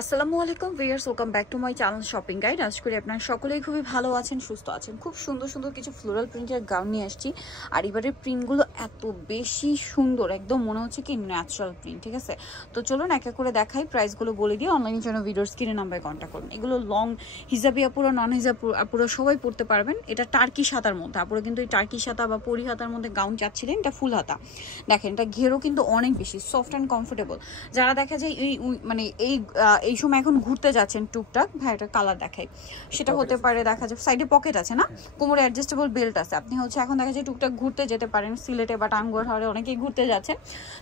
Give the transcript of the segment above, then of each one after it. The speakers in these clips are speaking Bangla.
আসসালামু আলাইকুম viewers, welcome back to my channel shopping guide. আশা করি আপনারা সকলেই খুবই ভালো আছেন, সুস্থ আছেন। খুব সুন্দর সুন্দর কিছু ফ্লোরাল প্রিন্টের গাউন নিয়ে আসছি। আর এবারের প্রিন্টগুলো এত বেশি সুন্দর, একদম মনে হচ্ছে কি ন্যাচারাল প্রিন্ট। ঠিক আছে, তো চলুন এক এক করে দেখাই, প্রাইসগুলো বলে দিয়ে অনলাইনের জন্য ভিডিওর স্ক্রিনে নাম্বারে কন্ট্যাক্ট করুন। এগুলো লং হিজাবি আপুরা, নন হিজাব আপুরা সবাই পড়তে পারবেন। এটা টার্কি সাদার মধ্যে, আপুরা কিন্তু এই টার্কি সাদা বা পরি হাতার মধ্যে গাউন চাচ্ছিলেন, এটা ফুল হাতা। দেখেন এটা ঘেরও কিন্তু অনেক বেশি সফট অ্যান্ড কমফোর্টেবল। যারা দেখা যায় এই মানে এই সময় এখন ঘুরতে যাচ্ছেন টুকটাক, ভাই এটা কালার দেখাই, সেটা হতে পারে দেখা যায় সাইডে পকেট আছে না, কোমরে অ্যাডজাস্টেবল বেল্ট আছে। আপনি হচ্ছে এখন দেখা যায় টুকটাক ঘুরতে যেতে পারেন, সিলেটে বা টাঙ্গুয়ার হাওড়ে অনেকেই ঘুরতে যাচ্ছেন।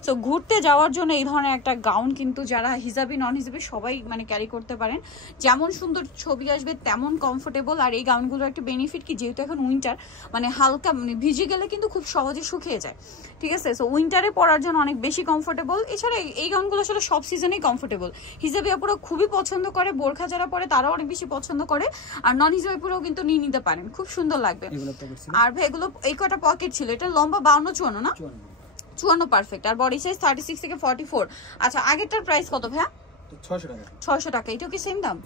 সো ঘুরতে যাওয়ার জন্য এই ধরনের একটা গাউন কিন্তু যারা হিজাবি নন হিজাবি সবাই মানে ক্যারি করতে পারেন। যেমন সুন্দর ছবি আসবে তেমন কমফোর্টেবল। আর এই গাউনগুলোর একটা বেনিফিট কি, যেহেতু এখন উইন্টার, মানে হালকা মানে ভিজে গেলে কিন্তু খুব সহজে শুকিয়ে যায়। ঠিক আছে, সো উইন্টারে পরার জন্য অনেক বেশি কমফোর্টেবল। এছাড়া এই গাউনগুলো আসলে সব সিজনেই কমফোর্টেবল। হিজাবি আপুরা খুবই পছন্দ করে, বোরখা যারা পরে তারাও অনেক বেশি পছন্দ করে, আর নন হিজাবি আপুরাও কিন্তু নিয়ে নিতে পারেন, খুব সুন্দর লাগবে। আর ভাই এগুলো এই কটা পকেট ছিল, এটা লম্বা 52-54 না, 54 পারফেক্ট। আর বডি সাইজ 36 থেকে 44। আচ্ছা, আগেরটার প্রাইস কত ভাইয়া? 600 টাকা। এটাও কি সেম দাম?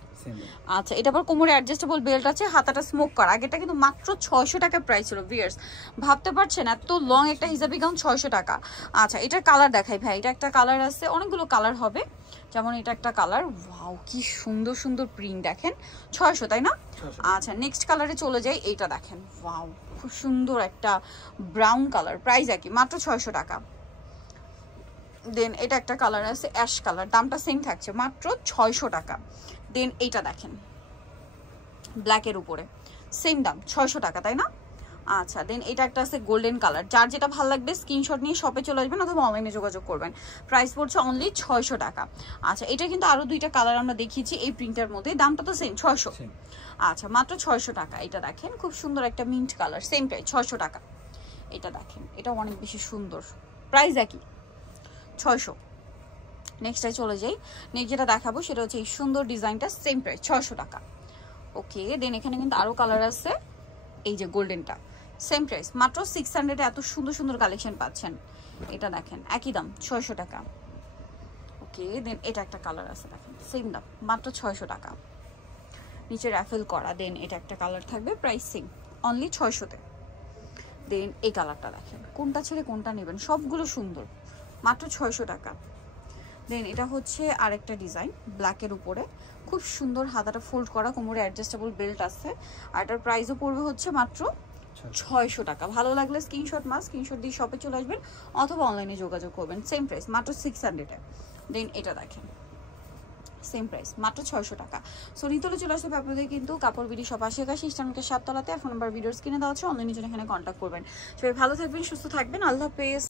আচ্ছা, এটা আবার কোমরে অ্যাডজাস্টেবল বেল্ট আছে, হাতাটা স্মোক করা। আগেটা কিন্তু মাত্র 600 টাকা প্রাইস ছিল ভিউয়ার্স। ভাবতে পারছেন এত লং একটা হিজাবি গাউন 600 টাকা। আচ্ছা, এটার কালার দেখাই ভাই। এটা একটা কালার আছে, অনেকগুলো কালার হবে, যেমন এটা একটা কালার। ওয়াও, কি সুন্দর সুন্দর প্রিন্ট দেখেন। 600 তাই না? আচ্ছা, নেক্সট কালারে চলে যাই। এইটা দেখেন, ওয়াও খুব সুন্দর একটা ব্রাউন কালার, প্রাইস একই মাত্র 600 টাকা। দেন এটা একটা কালার আছে অ্যাশ কালার, দামটা সেম থাকছে মাত্র 600 টাকা। দেন এইটা দেখেন ব্ল্যাকের উপরে, সেম দাম 600 টাকা তাই না? আচ্ছা, দেন এটা একটা আছে গোল্ডেন কালার। যার যেটা ভালো লাগবে স্ক্রিনশট নিয়ে শপে চলে আসবেন অথবা অনলাইনে যোগাযোগ করবেন। প্রাইস পড়ছে অনলি 600 টাকা। আচ্ছা, এটা কিন্তু আরো দুইটা কালার আমরা দেখিয়েছি এই প্রিন্টের মধ্যে, দামটা তো সেম 600। আচ্ছা, মাত্র 600 টাকা। এটা দেখেন খুব সুন্দর একটা মিন্ট কালার, সেম প্রাইস 600 টাকা। এটা দেখেন, এটা অনেক বেশি সুন্দর, প্রাইস একই 600। নেক্সটটাই চলে যাই। নেক্সট যেটা দেখাবো সেটা হচ্ছে এই সুন্দর ডিজাইনটা, সেম প্রাইস 600 টাকা। ওকে, দেন এখানে কিন্তু আরো কালার আছে, এই যে গোল্ডেনটা, সেম প্রাইস মাত্র 600 এত সুন্দর সুন্দর কালেকশন পাচ্ছেন। এটা দেখেন একই দাম 600 টাকা। ওকে, দেন এটা একটা কালার আছে দেখেন, সেম দাম মাত্র 600 টাকা, নিচে র্যাফেল করা। দেন এটা একটা কালার থাকবে, প্রাইস সেম অনলি 600-তে। দেন এই কালারটা দেখেন, কোনটা ছেড়ে কোনটা নেবেন, সবগুলো সুন্দর, মাত্র 600 টাকা। দেন এটা হচ্ছে আরেকটা ডিজাইন ব্ল্যাকের উপরে, খুব সুন্দর, হাতাটা ফোল্ড করা, কোমরে অ্যাডজাস্টেবল বেল্ট আছে। আর এটার প্রাইসও পড়বে হচ্ছে মাত্র 600 টাকা। ভালো লাগলে স্ক্রিনশট দিয়ে শপে চলে আসবেন অথবা অনলাইনে যোগাযোগ করবেন, সেম প্রাইস মাত্র 600-এ। দেন এটা দেখেন, সেম প্রাইস মাত্র 600 টাকা। সো নিতলে চলে আসবে আপনাদের কিন্তু কাপড় বিডি শপ 80 ইস্টার্নকে 7 তলাতে। ফোন নাম্বার ভিডিওর স্ক্রিনে দেওয়া আছে, অনলাইনে জন্য এখানে কন্ট্যাক্ট করবেন। সবাই ভালো থাকবেন, সুস্থ থাকবেন, আল্লাহ হাফেজ।